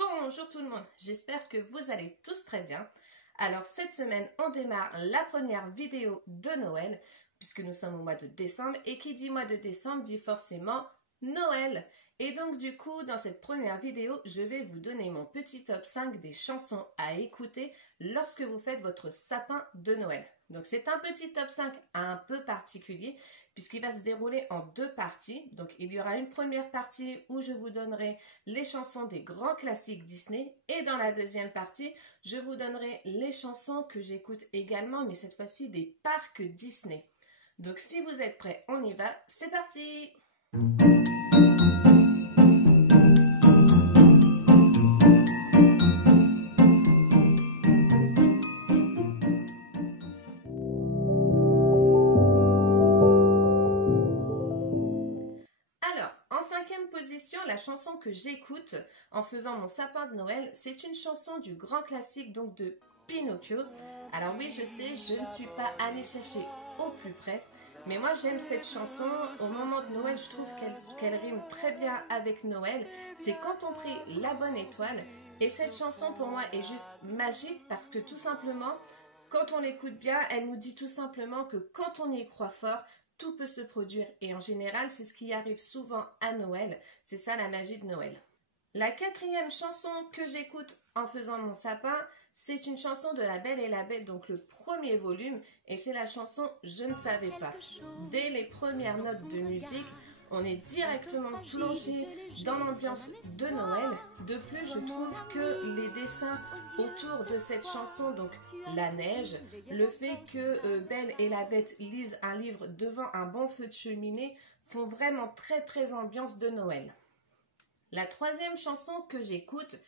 Bonjour tout le monde, j'espère que vous allez tous très bien. Alors cette semaine, on démarre la première vidéo de Noël, puisque nous sommes au mois de décembre, et qui dit mois de décembre dit forcément Noël. Et donc du coup, dans cette première vidéo, je vais vous donner mon petit top 5 des chansons à écouter lorsque vous faites votre sapin de Noël. Donc c'est un petit top 5 un peu particulier, puisqu'il va se dérouler en deux parties. Donc il y aura une première partie où je vous donnerai les chansons des grands classiques Disney, et dans la deuxième partie, je vous donnerai les chansons que j'écoute également, mais cette fois-ci des parcs Disney. Donc si vous êtes prêts, on y va, c'est parti! En cinquième position, la chanson que j'écoute en faisant mon sapin de Noël, c'est une chanson du grand classique donc de Pinocchio. Alors oui, je sais, je ne suis pas allée chercher au plus près, mais moi j'aime cette chanson. Au moment de Noël, je trouve qu'elle rime très bien avec Noël. C'est Quand on prie la bonne étoile. Et cette chanson pour moi est juste magique parce que tout simplement, quand on l'écoute bien, elle nous dit tout simplement que quand on y croit fort, tout peut se produire, et en général, c'est ce qui arrive souvent à Noël. C'est ça la magie de Noël. La quatrième chanson que j'écoute en faisant mon sapin, c'est une chanson de La Belle et la Bête, donc le premier volume, et c'est la chanson Je ne savais pas. Dès les premières notes de musique, on est directement plongé dans l'ambiance de Noël. De plus, je trouve que les dessins autour de cette chanson, donc la neige, le fait que Belle et la Bête lisent un livre devant un bon feu de cheminée, font vraiment très ambiance de Noël. La troisième chanson que j'écoute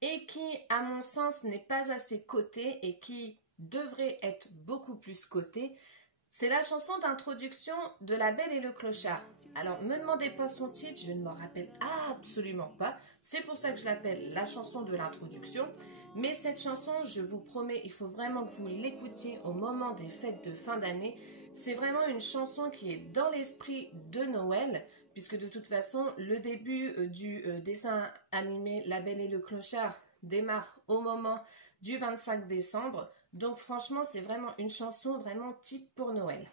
et qui, à mon sens, n'est pas assez cotée et qui devrait être beaucoup plus cotée, c'est la chanson d'introduction de La Belle et le Clochard. Alors, me demandez pas son titre, je ne m'en rappelle absolument pas. C'est pour ça que je l'appelle la chanson de l'introduction. Mais cette chanson, je vous promets, il faut vraiment que vous l'écoutiez au moment des fêtes de fin d'année. C'est vraiment une chanson qui est dans l'esprit de Noël, puisque de toute façon, le début du dessin animé La Belle et le Clochard démarre au moment du 25 décembre. Donc franchement, c'est vraiment une chanson vraiment type pour Noël.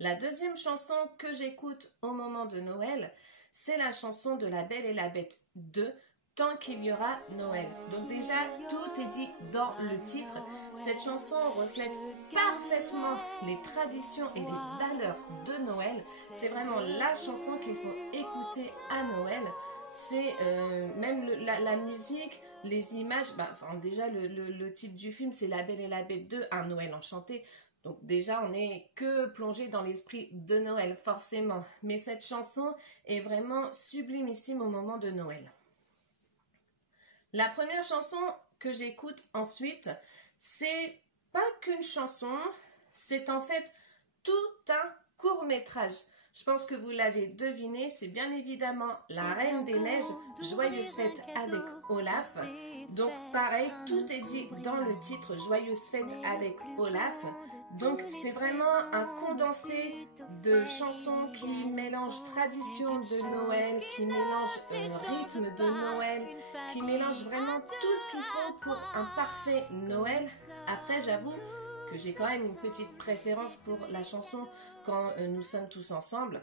La deuxième chanson que j'écoute au moment de Noël, c'est la chanson de La Belle et la Bête 2, Tant qu'il y aura Noël. Donc déjà, tout est dit dans le titre. Cette chanson reflète parfaitement les traditions et les valeurs de Noël. C'est vraiment la chanson qu'il faut écouter à Noël. C'est même la musique, les images, déjà le titre du film c'est La Belle et la Bête 2, un Noël enchanté. Donc déjà on n'est que plongé dans l'esprit de Noël forcément. Mais cette chanson est vraiment sublimissime au moment de Noël. La première chanson que j'écoute ensuite, c'est pas qu'une chanson, c'est en fait tout un court-métrage. Je pense que vous l'avez deviné, c'est bien évidemment La Reine des Neiges, Joyeuse fête avec Olaf. Donc pareil, tout est dit dans le titre Joyeuse fête avec Olaf. Donc c'est vraiment un condensé de chansons qui mélangent tradition de Noël, qui mélangent rythme de Noël, qui mélangent vraiment tout ce qu'il faut pour un parfait Noël. Après j'avoue que j'ai quand même une petite préférence pour la chanson Quand nous sommes tous ensemble.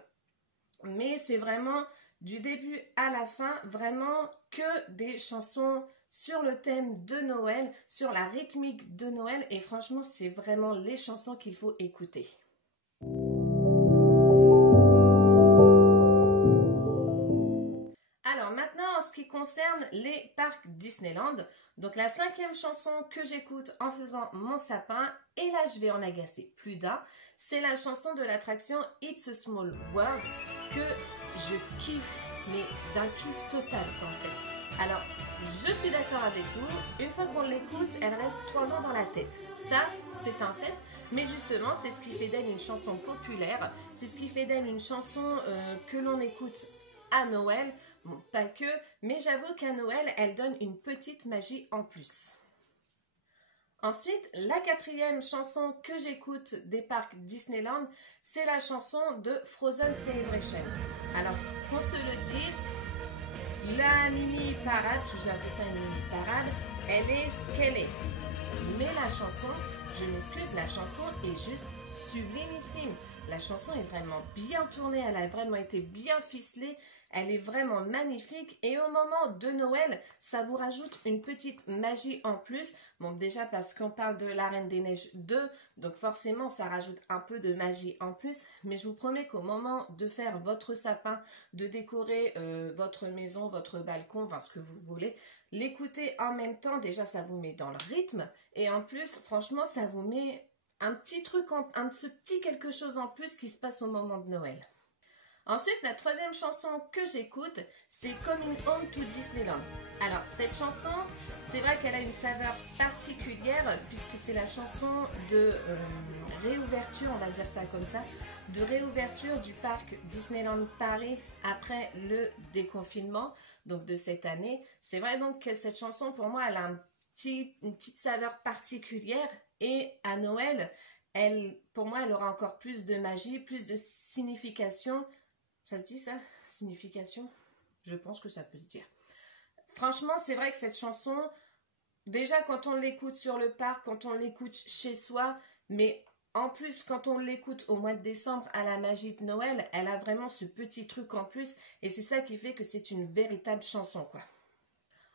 Mais c'est vraiment du début à la fin, vraiment que des chansons sur le thème de Noël, sur la rythmique de Noël. Et franchement, c'est vraiment les chansons qu'il faut écouter. Alors maintenant, en ce qui concerne les parcs Disneyland, donc la cinquième chanson que j'écoute en faisant mon sapin, et là je vais en agacer plus d'un, c'est la chanson de l'attraction It's a Small World que je kiffe, mais d'un kiff total en fait. Alors, je suis d'accord avec vous, une fois qu'on l'écoute, elle reste 3 ans dans la tête. Ça, c'est un fait, mais justement, c'est ce qui fait d'elle une chanson populaire, c'est ce qui fait d'elle une chanson que l'on écoute à Noël. Bon, pas que, mais j'avoue qu'à Noël, elle donne une petite magie en plus. Ensuite, la quatrième chanson que j'écoute des parcs Disneyland, c'est la chanson de Frozen Celebration. Alors, qu'on se le dise, La mini parade, si je vais appeler ça une mini parade, elle est ce qu'elle est. Mais la chanson, je m'excuse, la chanson est juste sublimissime. La chanson est vraiment bien tournée, elle a vraiment été bien ficelée, elle est vraiment magnifique et au moment de Noël, ça vous rajoute une petite magie en plus. Bon, déjà parce qu'on parle de La Reine des Neiges 2, donc forcément ça rajoute un peu de magie en plus, mais je vous promets qu'au moment de faire votre sapin, de décorer votre maison, votre balcon, enfin ce que vous voulez, l'écouter en même temps, déjà ça vous met dans le rythme et en plus, franchement, ça vous met un petit truc, ce petit quelque chose en plus qui se passe au moment de Noël. Ensuite, la troisième chanson que j'écoute, c'est Coming Home to Disneyland. Alors, cette chanson, c'est vrai qu'elle a une saveur particulière puisque c'est la chanson de réouverture, on va dire ça comme ça, de réouverture du parc Disneyland Paris après le déconfinement, donc de cette année. C'est vrai donc que cette chanson, pour moi, elle a une petite saveur particulière. Et à Noël, pour moi, elle aura encore plus de magie, plus de signification. Ça se dit ça? Signification? Je pense que ça peut se dire. Franchement, c'est vrai que cette chanson, déjà quand on l'écoute sur le parc, quand on l'écoute chez soi, mais en plus quand on l'écoute au mois de décembre à la magie de Noël, elle a vraiment ce petit truc en plus. Et c'est ça qui fait que c'est une véritable chanson, quoi.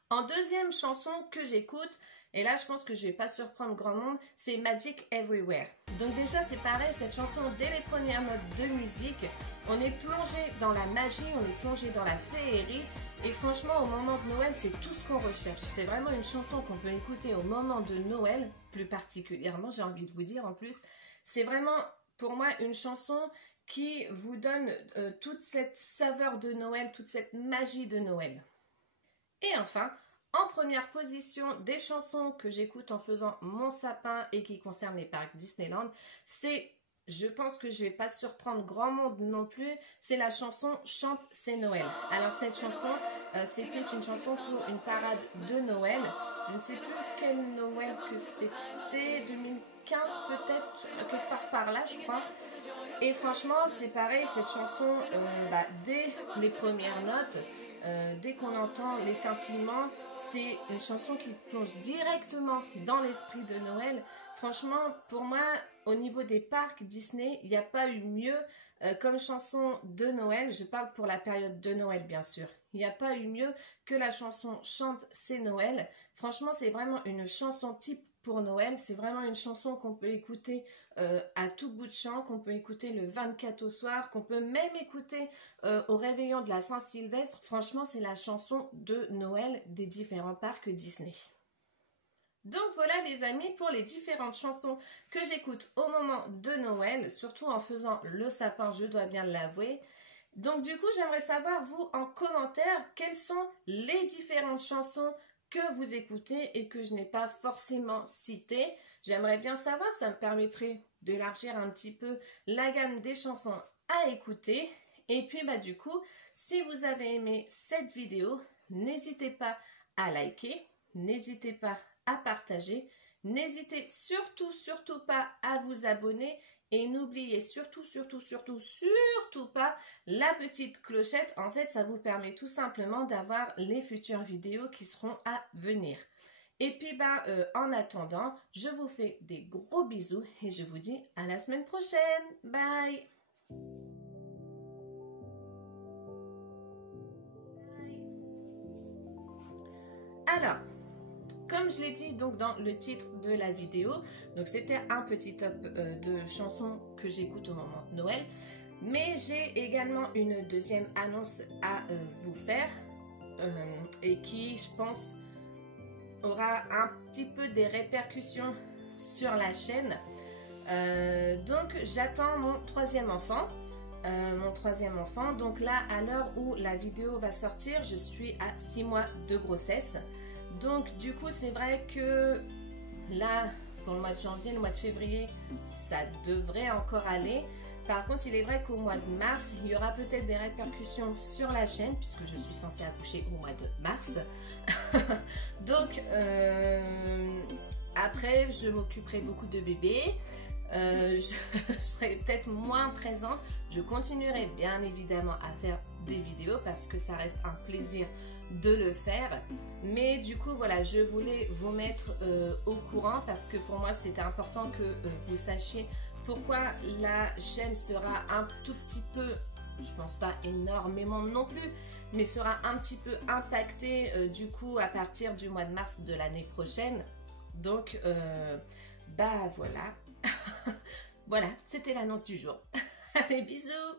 En deuxième chanson que j'écoute, et là je pense que je vais pas surprendre grand monde, c'est Magic Everywhere. Donc déjà c'est pareil, cette chanson dès les premières notes de musique, on est plongé dans la magie, on est plongé dans la féerie et franchement au moment de Noël c'est tout ce qu'on recherche. C'est vraiment une chanson qu'on peut écouter au moment de Noël, plus particulièrement j'ai envie de vous dire en plus. C'est vraiment pour moi une chanson qui vous donne toute cette saveur de Noël, toute cette magie de Noël. Et enfin, en première position des chansons que j'écoute en faisant mon sapin et qui concernent les parcs Disneyland, c'est, je pense que je ne vais pas surprendre grand monde non plus, c'est la chanson Chante c'est Noël. Alors cette chanson, c'était une chanson pour une parade de Noël. Je ne sais plus quel Noël que c'était, 2015 peut-être, quelque part par là je crois. Et franchement, c'est pareil, cette chanson, dès les premières notes, dès qu'on entend les tintillements, c'est une chanson qui plonge directement dans l'esprit de Noël. Franchement, pour moi, au niveau des parcs Disney, il n'y a pas eu mieux comme chanson de Noël. Je parle pour la période de Noël, bien sûr. Il n'y a pas eu mieux que la chanson Chante, c'est Noël. Franchement, c'est vraiment une chanson type pour Noël. C'est vraiment une chanson qu'on peut écouter à tout bout de champ, qu'on peut écouter le 24 au soir, qu'on peut même écouter au réveillon de la Saint-Sylvestre. Franchement, c'est la chanson de Noël des différents parcs Disney. Donc voilà les amis pour les différentes chansons que j'écoute au moment de Noël, surtout en faisant le sapin, je dois bien l'avouer. Donc du coup, j'aimerais savoir, vous, en commentaire, quelles sont les différentes chansons que vous écoutez et que je n'ai pas forcément citées. J'aimerais bien savoir, ça me permettrait d'élargir un petit peu la gamme des chansons à écouter. Et puis du coup, si vous avez aimé cette vidéo, n'hésitez pas à liker, n'hésitez pas à partager, n'hésitez surtout pas à vous abonner et n'oubliez surtout pas la petite clochette. En fait, ça vous permet tout simplement d'avoir les futures vidéos qui seront à venir. Et puis en attendant, je vous fais des gros bisous et je vous dis à la semaine prochaine. Bye. Alors, comme je l'ai dit donc dans le titre de la vidéo, donc c'était un petit top de chansons que j'écoute au moment de Noël, mais j'ai également une deuxième annonce à vous faire et qui, je pense, aura un petit peu des répercussions sur la chaîne. Donc j'attends mon troisième enfant. Donc là, à l'heure où la vidéo va sortir, je suis à 6 mois de grossesse. Donc du coup, c'est vrai que là, pour le mois de janvier, le mois de février, ça devrait encore aller. Par contre, il est vrai qu'au mois de mars, il y aura peut-être des répercussions sur la chaîne, puisque je suis censée accoucher au mois de mars. Donc, après, je m'occuperai beaucoup de bébés. Je serai peut-être moins présente. Je continuerai bien évidemment à faire des vidéos parce que ça reste un plaisir de le faire. Mais du coup, voilà, je voulais vous mettre au courant parce que pour moi, c'était important que vous sachiez pourquoi la chaîne sera un tout petit peu, je pense pas énormément non plus, mais sera un petit peu impactée du coup à partir du mois de mars de l'année prochaine. Donc, bah voilà. Voilà, c'était l'annonce du jour. Allez, bisous!